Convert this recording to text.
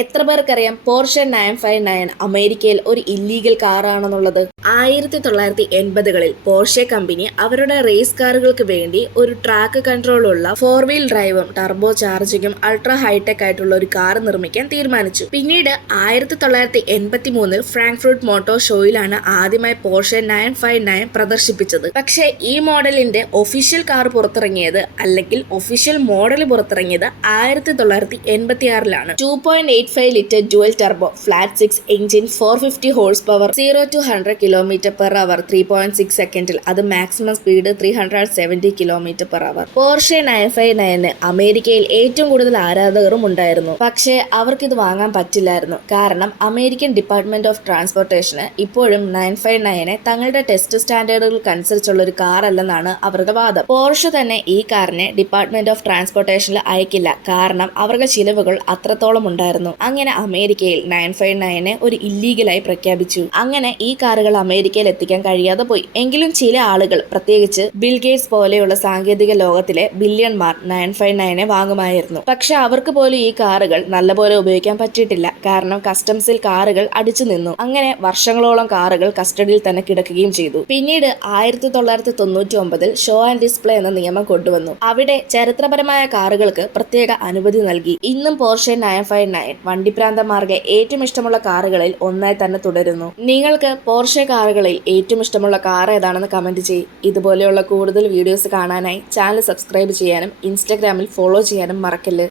എത്ര പേർക്കറിയാം പോർഷെ 959 അമേരിക്കയിൽ ഒരു ഇല്ലീഗൽ കാറാണെന്നുള്ളത്? 1980കളിൽ പോർഷെ കമ്പനി അവരുടെ റേസ് കാറുകൾക്ക് വേണ്ടി ഒരു ട്രാക്ക് കൺട്രോളുള്ള 4 വീൽ ഡ്രൈവും ടർബോ ചാർജിങ്ങും അൾട്രാ ഹൈടെക് ആയിട്ടുള്ള ഒരു കാർ നിർമ്മിക്കാൻ തീരുമാനിച്ചു. പിന്നീട് 1983 ഫ്രാങ്ക്ഫർട്ട് മോട്ടോർ ഷോയിലാണ് ആദ്യമായി പോർഷെ 959 പ്രദർശിപ്പിച്ചത്. പക്ഷേ ഈ മോഡലിന്റെ ഒഫീഷ്യൽ കാർ പുറത്തിറങ്ങിയത്, അല്ലെങ്കിൽ ഒഫീഷ്യൽ മോഡൽ പുറത്തിറങ്ങിയത് 1986ലാണ്. 2.85 litre dual turbo flat 6 engine, 450 horse power, 0 to 100 km/h 3.6 സെക്കൻഡിൽ, അത് മാക്സിമം സ്പീഡ് 370 km/h. പോർഷെ 959 അമേരിക്കയിൽ ഏറ്റവും കൂടുതൽ ആരാധകരും ഉണ്ടായിരുന്നു. പക്ഷേ അവർക്കിത് വാങ്ങാൻ പറ്റില്ലായിരുന്നു. കാരണം അമേരിക്കൻ ഡിപ്പാർട്ട്മെന്റ് ഓഫ് ട്രാൻസ്പോർട്ടേഷന് ഇപ്പോഴും 959 തങ്ങളുടെ ടെസ്റ്റ് സ്റ്റാൻഡേർഡുകൾക്ക് അനുസരിച്ചുള്ള ഒരു കാർ അല്ലെന്നാണ് അവരുടെ വാദം. പോർഷെ തന്നെ ഈ കാറിനെ ഡിപ്പാർട്ട്മെന്റ് ഓഫ് ട്രാൻസ്പോർട്ടേഷനിൽ അയക്കില്ല, കാരണം അവരുടെ ചിലവുകൾ അത്രത്തോളം ഉണ്ടായിരുന്നു. അങ്ങനെ അമേരിക്കയിൽ 959 ഒരു ഇല്ലീഗലായി പ്രഖ്യാപിച്ചു. അങ്ങനെ ഈ കാറുകൾ അമേരിക്കയിൽ എത്തിക്കാൻ കഴിയാതെ പോയി. എങ്കിലും ചില ആളുകൾ, പ്രത്യേകിച്ച് ബിൽ ഗേറ്റ്സ് പോലെയുള്ള സാങ്കേതിക ലോകത്തിലെ ബില്യൺമാർ 959 വാങ്ങുമായിരുന്നു. പക്ഷെ അവർക്ക് പോലും ഈ കാറുകൾ നല്ലപോലെ ഉപയോഗിക്കാൻ പറ്റിയിട്ടില്ല. കാരണം കസ്റ്റംസിൽ കാറുകൾ അടിച്ചു നിന്നു. അങ്ങനെ വർഷങ്ങളോളം കാറുകൾ കസ്റ്റഡിയിൽ തന്നെ കിടക്കുകയും ചെയ്തു. പിന്നീട് 1999 ഷോ ആൻഡ് ഡിസ്പ്ലേ എന്ന നിയമം കൊണ്ടുവന്നു. അവിടെ ചരിത്രപരമായ കാറുകൾക്ക് പ്രത്യേക അനുമതി നൽകി. ഇന്നും പോർഷെ 959 വണ്ടിപ്രാന്തന്മാർക്ക് ഏറ്റവും ഇഷ്ടമുള്ള കാറുകളിൽ ഒന്നായി തന്നെ തുടരുന്നു. നിങ്ങൾക്ക് പോർഷെ കാറുകളിൽ ഏറ്റവും ഇഷ്ടമുള്ള കാർ ഏതാണെന്ന് കമന്റ് ചെയ്യ്. ഇതുപോലെയുള്ള കൂടുതൽ വീഡിയോസ് കാണാനായി ചാനൽ സബ്സ്ക്രൈബ് ചെയ്യാനും ഇൻസ്റ്റഗ്രാമിൽ ഫോളോ ചെയ്യാനും മറക്കല്ല്.